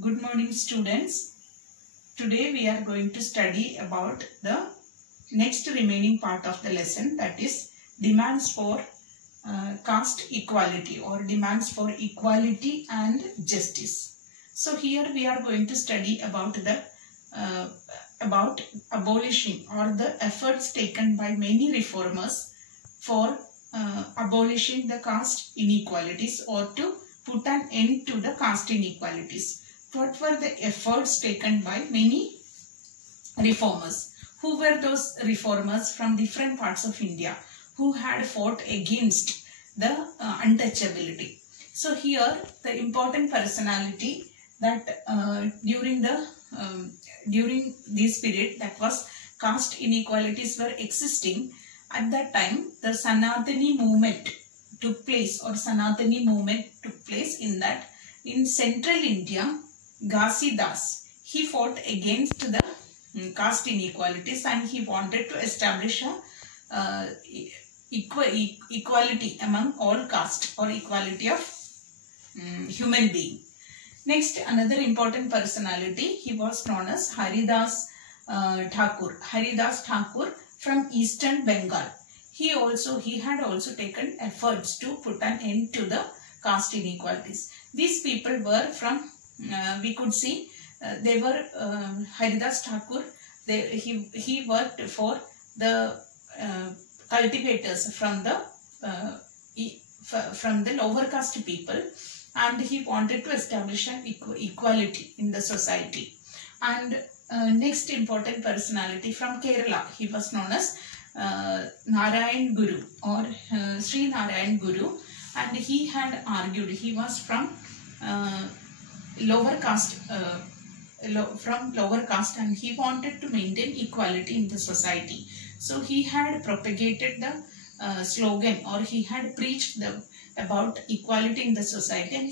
Good morning, students. Today we are going to study about the next remaining part of the lesson, that is demands for caste equality or demands for equality and justice. So here we are going to study about the about abolishing or the efforts taken by many reformers for abolishing the caste inequalities or to put an end to the caste inequalities. What were the efforts taken by many reformers? Who were those reformers from different parts of India who had fought against the untouchability? So here the important personality that during this period, that was caste inequalities were existing at that time, the Sanatani movement took place, or Sanatani movement took place in that in central India. Ghasidas, he fought against the caste inequalities and he wanted to establish a equality among all caste or equality of human being. Next, another important personality, he was known as Haridas Thakur. Haridas Thakur from Eastern Bengal. He had also taken efforts to put an end to the caste inequalities. These people were from we could see they were Haridas Thakur. He worked for the cultivators from the lower caste people, and he wanted to establish an equality in the society. And next important personality from Kerala, he was known as Narayan Guru or Sri Narayan Guru, and he had argued, he was from lower caste and he wanted to maintain equality in the society. So he had propagated the slogan, or he had preached about equality in the society, and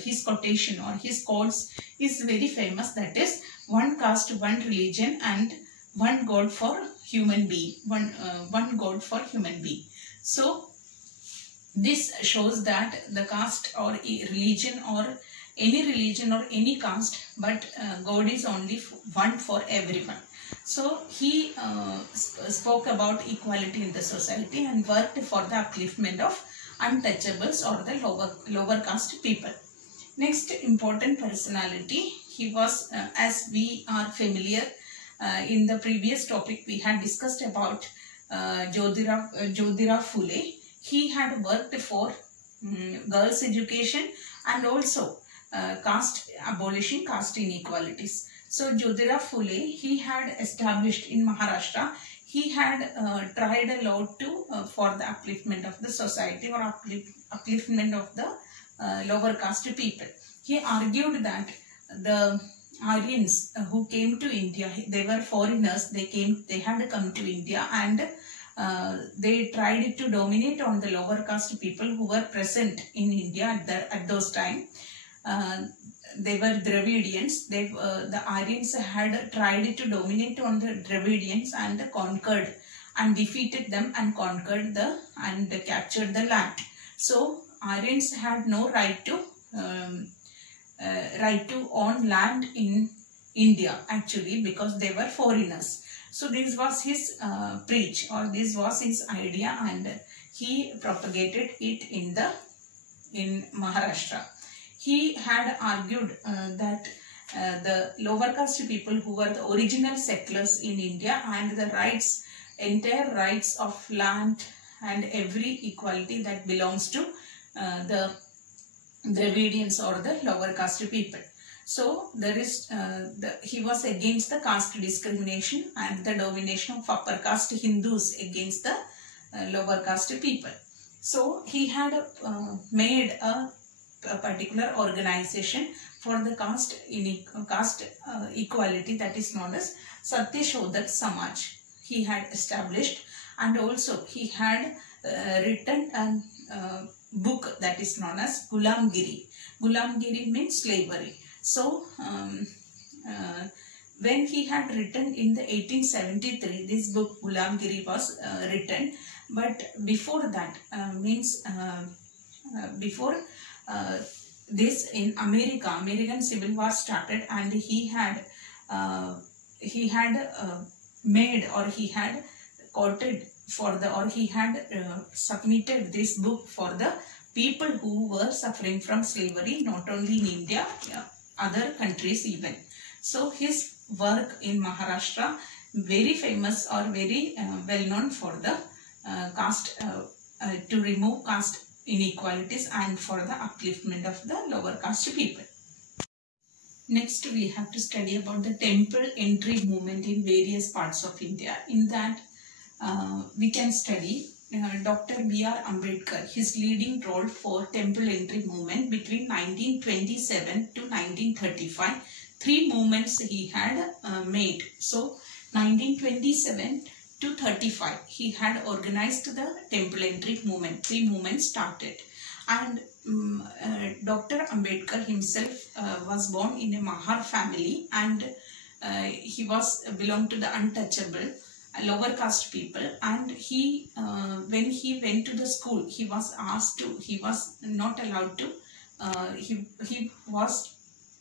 his quotation or his quotes is very famous, that is one caste, one religion and one God for human being, one God for human being. So this shows that the caste or religion or any caste, but God is only one for everyone. So he spoke about equality in the society and worked for the upliftment of untouchables or the lower caste people. Next important personality, he was as we are familiar in the previous topic we had discussed about Jyotira Phule. He had worked for girls' education and also abolishing caste inequalities. So Jyotira Phule, he had established in Maharashtra, he had tried a lot to for the upliftment of the society or upliftment of the lower caste people. He argued that the Aryans who came to India, they were foreigners, they had come to India, and they tried to dominate on the lower caste people who were present in India at those time. They were Dravidians. The Aryans had tried to dominate on the Dravidians and conquered and defeated them and conquered and captured the land. So Aryans had no right to own land in India actually, because they were foreigners. So this was his preach, or this was his idea, and he propagated it in Maharashtra. He had argued that the lower caste people who were the original settlers in India and the entire rights of land and every equality that belongs to the Dravidians or the lower caste people. So there is he was against the caste discrimination and the domination of upper caste Hindus against the lower caste people. So he had made a particular organization for the caste equality, that is known as Satyashodak Samaj. He had established, and also he had written a book that is known as Gulamgiri. Gulamgiri means slavery. So when he had written in the 1873, this book Gulamgiri was written, but before that before this in America, American Civil War started, and he had made, or he had quoted for the, or he had submitted this book for the people who were suffering from slavery, not only in India, other countries even. So his work in Maharashtra very famous or very well known for the caste, to remove caste inequalities and for the upliftment of the lower caste people. Next, we have to study about the temple entry movement in various parts of India. In that, we can study Dr. B.R. Ambedkar, his leading role for temple entry movement between 1927 to 1935. 3 movements he had made. So, 1927 to 35, he had organized the temple entry movement. 3 movements started. And Dr. Ambedkar himself was born in a Mahar family, and he was belonged to the untouchable, lower caste people. And he, when he went to the school, he was asked to, he was not allowed to, he was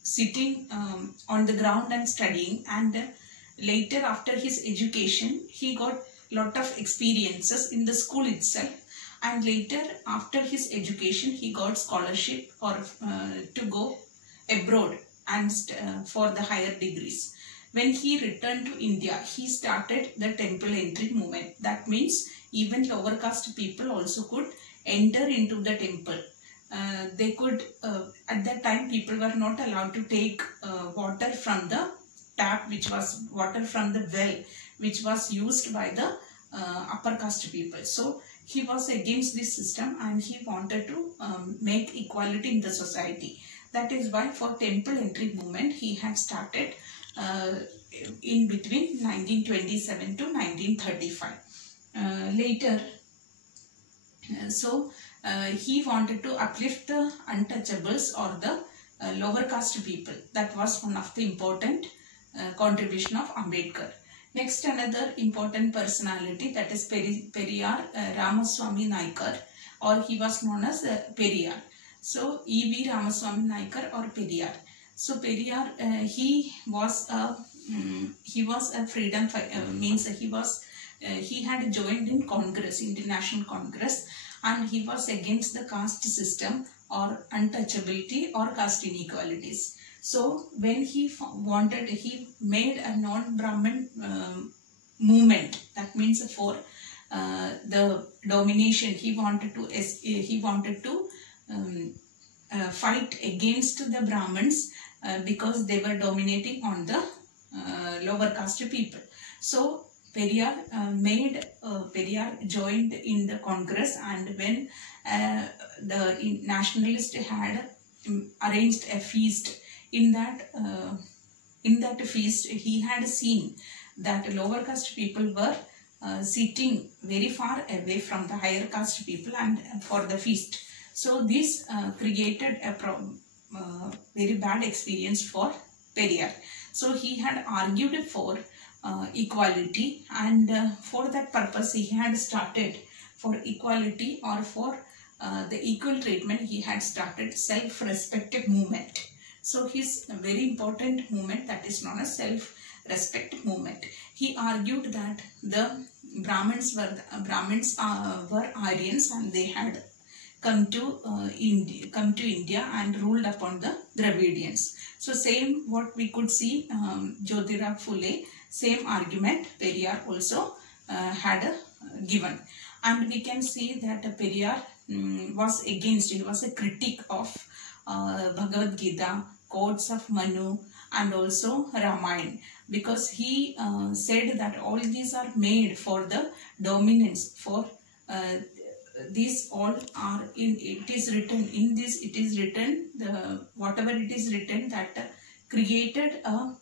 sitting on the ground and studying, and later after his education, he got lot of experiences in the school itself. And later, after his education, he got scholarship or to go abroad and for the higher degrees. When he returned to India, he started the temple entry movement. That means even lower caste people also could enter into the temple. They could, at that time, people were not allowed to take water from the tap, which was water from the well, which was used by the upper caste people. So he was against this system, and he wanted to make equality in the society. That is why for temple entry movement, he had started in between 1927 to 1935. Later, he wanted to uplift the untouchables or the lower caste people. That was one of the important contribution of Ambedkar. Next, another important personality, that is Periyar Ramaswamy Naikar, or he was known as Periyar. So, E.V. Ramaswamy Naikar or Periyar. So, Periyar, he was a freedom fighter, means he had joined in Congress, International Congress, and he was against the caste system or untouchability or caste inequalities. So, when he made a non-Brahmin movement. That means for the domination, he wanted to fight against the Brahmins because they were dominating on the lower caste people. So, Periyar joined in the Congress, and when the nationalists had arranged a feast, in that feast, he had seen that lower caste people were sitting very far away from the higher caste people and for the feast. So this created a very bad experience for Periyar. So he had argued for equality, and for that purpose he had started for equality or for the equal treatment. He had started self-respect movement. So his very important movement, that is known as self-respect movement. He argued that the Brahmins were Aryans, and they had come to India and ruled upon the Dravidians. So same what we could see Jyotirao Phule, same argument Periyar also had given. And we can see that Periyar was against, he was a critic of Bhagavad Gita, quotes of Manu, and also Ramayana, because he said that all these are made for the dominance, for these all are in, it is written in this, it is written, the whatever it is written, that created a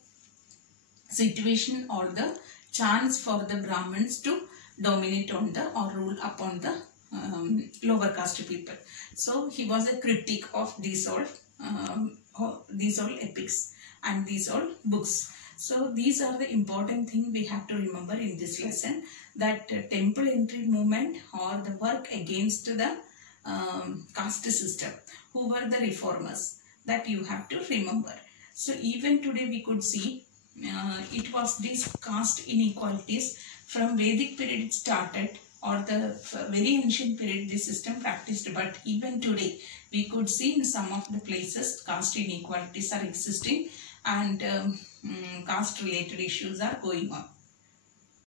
situation or the chance for the Brahmins to dominate on the or rule upon the lower caste people. So he was a critic of these all epics and these all books. So these are the important things we have to remember in this lesson, that temple entry movement or the work against the caste system who were the reformers. That you have to remember. So even today we could see it was these caste inequalities from Vedic period it started, or the very ancient period this system practiced, but even today we could see in some of the places caste inequalities are existing, and caste related issues are going on.